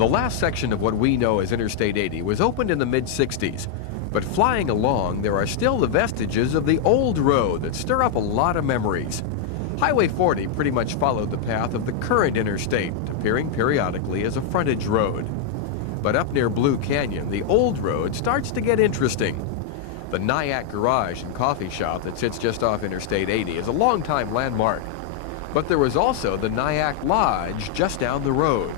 The last section of what we know as Interstate 80 was opened in the mid-60s, but flying along, there are still the vestiges of the old road that stir up a lot of memories. Highway 40 pretty much followed the path of the current interstate, appearing periodically as a frontage road. But up near Blue Canyon, the old road starts to get interesting. The Nyack Garage and Coffee Shop that sits just off Interstate 80 is a longtime landmark. But there was also the Nyack Lodge just down the road.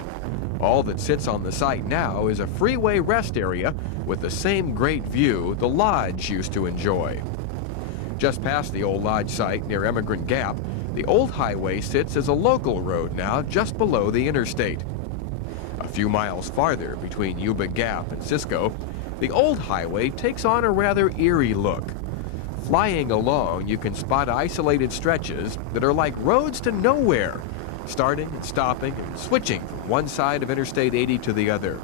All that sits on the site now is a freeway rest area with the same great view the lodge used to enjoy. Just past the old lodge site near Emigrant Gap, the old highway sits as a local road now just below the interstate. A few miles farther between Yuba Gap and Cisco, the old highway takes on a rather eerie look. Flying along, you can spot isolated stretches that are like roads to nowhere, starting and stopping and switching from one side of Interstate 80 to the other.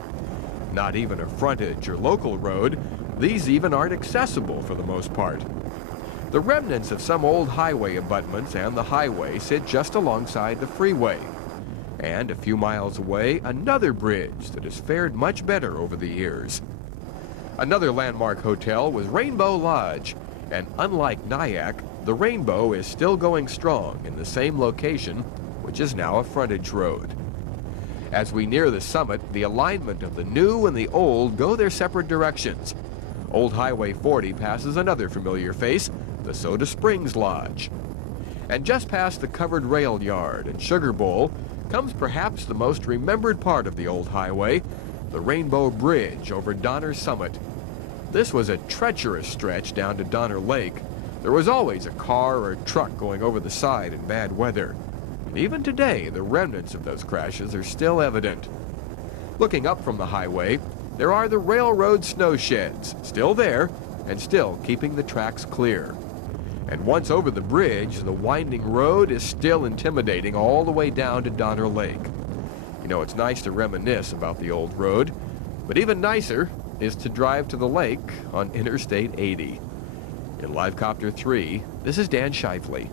Not even a frontage or local road, these even aren't accessible for the most part. The remnants of some old highway abutments and the highway sit just alongside the freeway. And a few miles away, another bridge that has fared much better over the years. Another landmark hotel was Rainbow Lodge, and unlike Nyack, the Rainbow is still going strong in the same location, which is now a frontage road. As we near the summit, the alignment of the new and the old go their separate directions. Old Highway 40 passes another familiar face, the Soda Springs Lodge. And just past the covered rail yard and Sugar Bowl comes perhaps the most remembered part of the old highway, the Rainbow Bridge over Donner Summit. This was a treacherous stretch down to Donner Lake. There was always a car or a truck going over the side in bad weather. And even today, the remnants of those crashes are still evident. Looking up from the highway, there are the railroad snow sheds, still there and still keeping the tracks clear. And once over the bridge, the winding road is still intimidating all the way down to Donner Lake. You know, it's nice to reminisce about the old road, but even nicer is to drive to the lake on Interstate 80. In Live Copter 3, this is Dan Shifley.